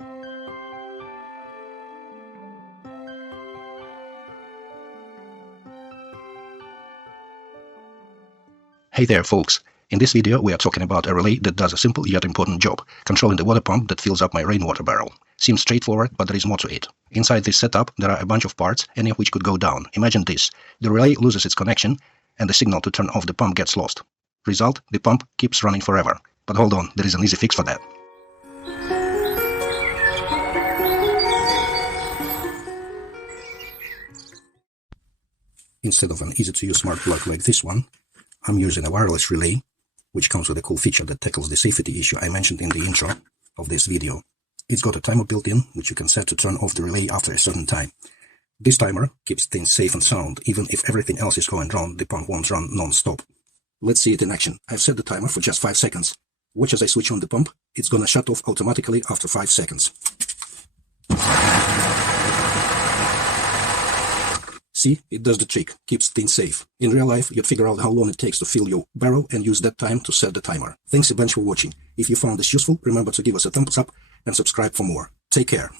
Hey there folks, in this video we are talking about a relay that does a simple yet important job, controlling the water pump that fills up my rainwater barrel. Seems straightforward, but there is more to it. Inside this setup there are a bunch of parts, any of which could go down. Imagine this: the relay loses its connection and the signal to turn off the pump gets lost. Result, the pump keeps running forever. But hold on, there is an easy fix for that. Instead of an easy-to-use smart plug like this one, I'm using a wireless relay, which comes with a cool feature that tackles the safety issue I mentioned in the intro of this video. It's got a timer built in, which you can set to turn off the relay after a certain time. This timer keeps things safe and sound. Even if everything else is going wrong, the pump won't run non-stop. Let's see it in action. I've set the timer for just 5 seconds. Watch as I switch on the pump. It's gonna shut off automatically after 5 seconds. See, it does the trick, keeps things safe. In real life, you'd figure out how long it takes to fill your barrel and use that time to set the timer. Thanks a bunch for watching. If you found this useful, remember to give us a thumbs up and subscribe for more. Take care.